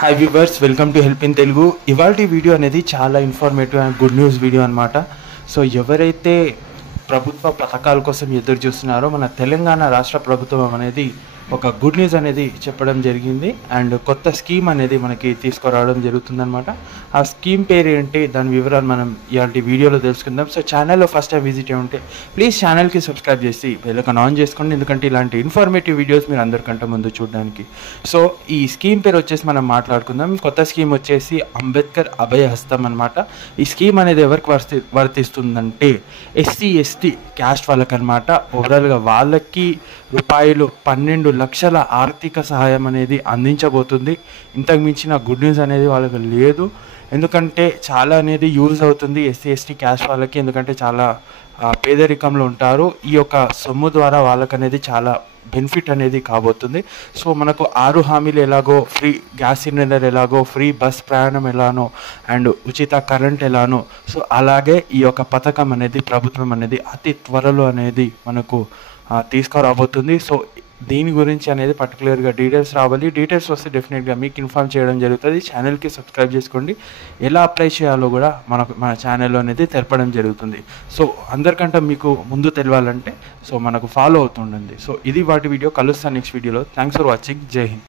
Hi viewers, welcome to help in Telugu. ఇవాల్టి video అనేది చాలా informative and good news video అనమాట. సో ఎవరైతే ప్రభుత్వ పథకాల కోసం ఎదురు చూస్తున్నారో మన తెలంగాణ రాష్ట్ర ప్రభుత్వం అనేది ఒక గుడ్ న్యూస్ అనేది చెప్పడం జరిగింది. అండ్ కొత్త స్కీమ్ అనేది మనకి తీసుకురావడం జరుగుతుందన్నమాట. ఆ స్కీమ్ పేరు ఏంటి, దాని వివరాలు మనం ఇవాళ వీడియోలో తెలుసుకుందాం. సో ఛానల్లో ఫస్ట్ టైం విజిట్ అయి ఉంటే ప్లీజ్ ఛానల్కి సబ్స్క్రైబ్ చేసి బెల్ ఐకాన్ ఆన్ చేసుకోండి, ఎందుకంటే ఇలాంటి ఇన్ఫర్మేటివ్ వీడియోస్ మీరు అందరికంటే ముందు చూడడానికి. సో ఈ స్కీమ్ పేరు వచ్చేసి మనం మాట్లాడుకుందాం. కొత్త స్కీమ్ వచ్చేసి అంబేద్కర్ అభయ హస్తం అనమాట. ఈ స్కీమ్ అనేది ఎవరికి వర్తిస్తుందంటే ఎస్సీ ఎస్టీ క్యాస్ట్ వాళ్ళకి అనమాట. ఓవరాల్గా వాళ్ళకి రూపాయలు 12 లక్షల ఆర్థిక సహాయం అనేది అందించబోతుంది. ఇంతకు మించిన గుడ్ న్యూస్ అనేది వాళ్ళకి లేదు, ఎందుకంటే చాలా అనేది యూజ్ అవుతుంది ఎస్సీ ఎస్టీ క్యాస్ట్ వాళ్ళకి, ఎందుకంటే చాలా పేదరికంలో ఉంటారు. ఈ యొక్క సొమ్ము ద్వారా వాళ్ళకి అనేది చాలా బెనిఫిట్ అనేది కాబోతుంది. సో మనకు 6 హామీలు ఎలాగో, ఫ్రీ గ్యాస్ సిలిండర్ ఎలాగో, ఫ్రీ బస్ ప్రయాణం ఎలానో, అండ్ ఉచిత కరెంట్ ఎలానో, సో అలాగే ఈ యొక్క పథకం అనేది ప్రభుత్వం అనేది అతి త్వరలో అనేది మనకు తీసుకురాబోతుంది. సో దీని గురించి అనేది పర్టికులర్గా డీటెయిల్స్ రావాలి. డీటెయిల్స్ వస్తే డెఫినెట్గా మీకు ఇన్ఫార్మ్ చేయడం జరుగుతుంది. ఛానల్కి సబ్స్క్రైబ్ చేసుకోండి. ఎలా అప్లై చేయాలో కూడా మన ఛానల్లో అనేది తెలపడం జరుగుతుంది. సో అందరికంటే మీకు ముందు తెలియాలంటే సో మనకు ఫాలో అవుతుండండి. సో ఇది వాటి వీడియో. కలుస్తాను నెక్స్ట్ వీడియోలో. Thanks for watching. జై హింద్.